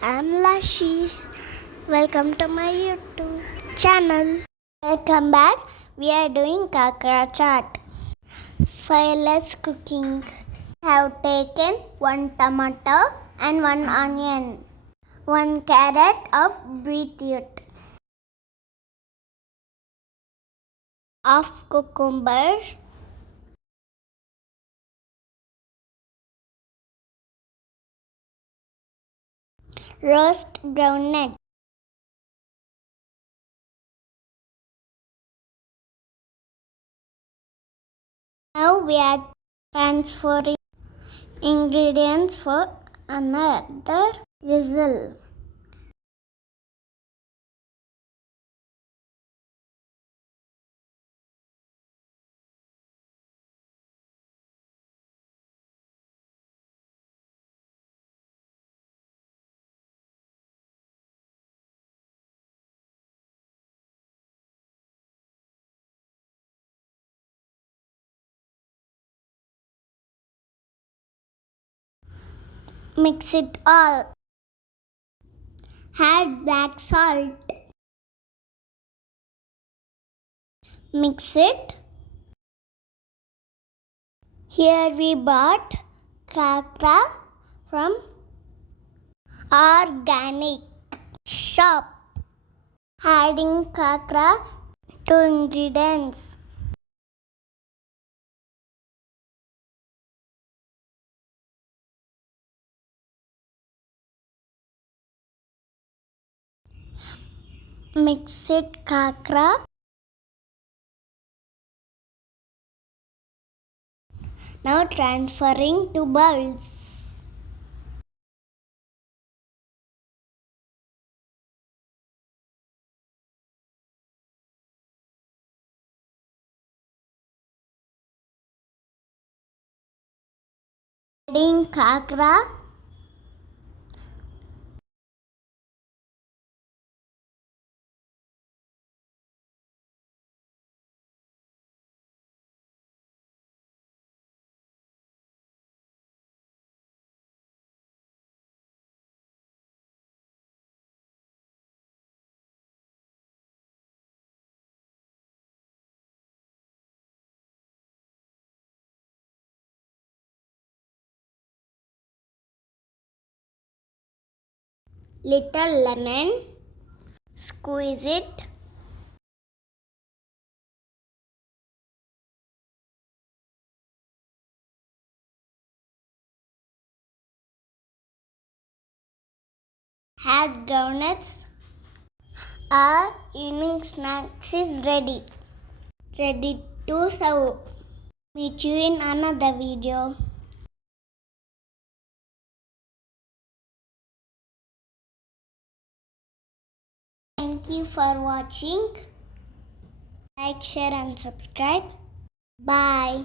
I'm Lashi. Welcome to my YouTube channel. Welcome back. We are doing Khakhra chart. Fireless cooking. Have taken 1 tomato and 1 onion, 1 carrot of beetroot, half cucumber, roast groundnut. Now we are transferring ingredients for another whistle. Mix it all. Add black salt. Mix it. Here we bought Khakhra from organic shop. Adding Khakhra to ingredients. Mix it Khakhra. Now transferring to bowls. Adding Khakhra. Little lemon. Squeeze it. Add groundnuts. Our evening snacks is ready. Ready to serve. Meet you in another video. Thank you for watching. Like, share and subscribe. Bye.